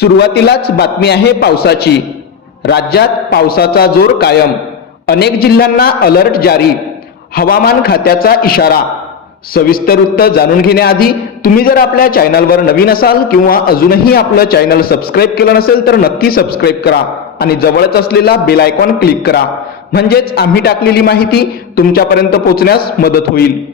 सुरुवातीलाच बातमी आहे पावसाची. राज्यात पावसाचा जोर कायम. अनेक जिल्ह्यांना अलर्ट जारी. हवामान खात्याचा इशारा. सविस्तर वृत्त जाणून घेण्याआधी तुम्ही जर आपल्या चॅनलवर नवीन असाल किंवा अजूनही आपलं चॅनल सबस्क्राईब केलं नसेल तर नक्की सबस्क्राईब करा आणि जवळच असलेला बेल आयकॉन क्लिक करा. म्हणजेच आम्ही टाकलेली माहिती तुमच्यापर्यंत पोहोचण्यास मदत होईल.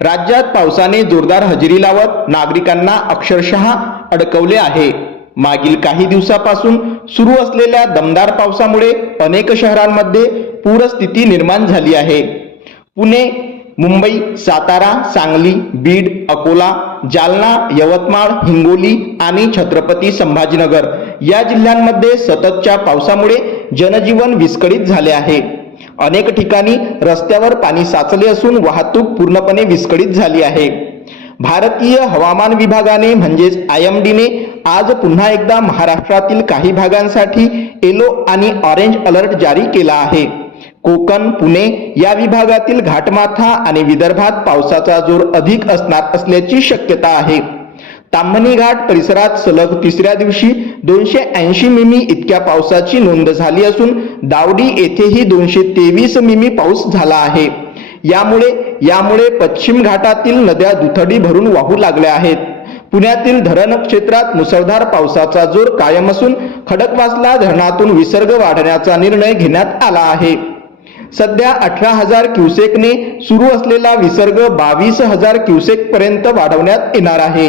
राज्यात पावसाने जोरदार हजेरी लावत नागरिकांना अक्षरशः अडकवले आहे. मागील काही दिवसापासून सुरू असलेल्या दमदार पावसामुळे अनेक शहरांमध्ये पूरस्थिती निर्माण झाली आहे. पुणे मुंबई सातारा सांगली बीड अकोला जालना यवतमाळ हिंगोली आणि छत्रपती संभाजीनगर या जिल्ह्यांमध्ये सततच्या पावसामुळे जनजीवन विस्कळीत झाले आहे. अनेक ठिकाणी रस्त्यावर पाणी साचले असून वाहतूक पूर्णपणे विस्कळीत झाली आहे. भारतीय हवामान विभागाने म्हणजेच आय एम डीने आज पुन्हा एकदा महाराष्ट्रातील काही भागांसाठी येलो आणि ऑरेंज अलर्ट जारी केला आहे. कोकण पुणे या विभागातील घाटमाथा आणि विदर्भात पावसाचा जोर अधिक असणार असल्याची शक्यता आहे. ताम्हणी घाट परिसरात सलग तिसऱ्या दिवशी दोनशे ऐंशी मिमी इतक्या पावसाची नोंद झाली असून दावडी येथेही दोनशे तेवीस मिमी पाऊस झाला आहे. यामुळे यामुळे पश्चिम घाटातील नद्या दुथडी भरून वाहू लागल्या आहेत. पुण्यातील धरण क्षेत्रात मुसळधार पावसाचा जोर कायम असून खडकवासला धरणातून विसर्ग वाढण्याचा निर्णय घेण्यात आला आहे. सध्या अठरा हजार क्युसेकने सुरू असलेला विसर्ग बावीस हजार क्युसेक पर्यंत वाढवण्यात येणार आहे.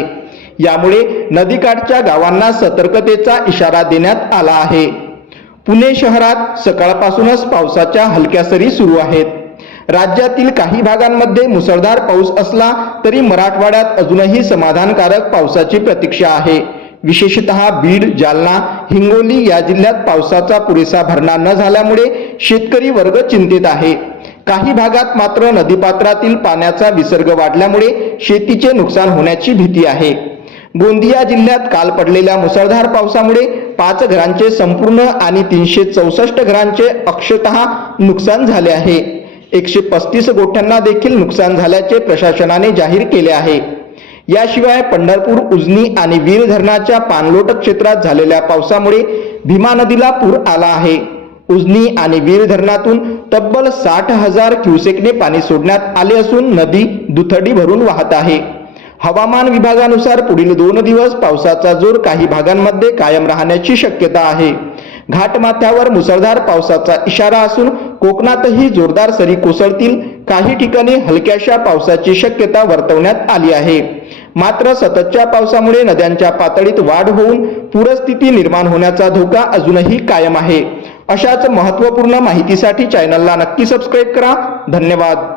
यामुळे नदीकाठच्या गावांना सतर्कतेचा इशारा देण्यात आला आहे. पुणे शहरात सकाळपासूनच पावसाच्या हलक्या सरी सुरू आहेत. राज्यातील काही भागांमध्ये मुसळधार पाऊस असला तरी मराठवाड्यात अजूनही समाधानकारक पावसाची प्रतीक्षा आहे. विशेषतः बीड जालना हिंगोली या जिल्ह्यात पावसाचा पुरेसा भरणा न झाल्यामुळे शेतकरी वर्ग चिंतित आहे. काही भागात मात्र नदीपात्रातील पाण्याचा विसर्ग वाढल्यामुळे शेतीचे नुकसान होण्याची भीती आहे. गोंदिया जिल्ह्यात काल पडलेल्या मुसळधार पावसामुळे पाच घरांचे संपूर्ण आणि तीनशे चौसष्ट घरांचे अक्षतः नुकसान झाले आहे. एकशे पस्तीस गोठ्यांना देखील नुकसान झाल्याचे प्रशासनाने जाहीर केले आहे. याशिवाय पंढरपूर उजनी आणि वीर धरणाच्या पाणलोट क्षेत्रात झालेल्या पावसामुळे भीमा नदीला पूर आला आहे. उजनी आणि वीर धरणातून तब्बल साठ हजार क्युसेकने पाणी सोडण्यात आले असून नदी दुथडी भरून वाहत आहे. हवामान विभागानुसार पुढील दोन दिवस पावसाचा जोर काही भागांमध्ये कायम राहण्याची शक्यता आहे. घाटमाथ्यावर मुसळधार पावसाचा इशारा असून कोकणातही जोरदार सरी कोसळतील. काही ठिकाणी हलक्याशा पावसाची शक्यता वर्तवण्यात आली आहे. मात्र सततच्या पावसामुळे नद्यांच्या पातळीत वाढ होऊन पूरस्थिती निर्माण होण्याचा धोका अजूनही कायम आहे. अशाच महत्त्वपूर्ण माहितीसाठी चॅनलला नक्की सबस्क्राईब करा. धन्यवाद.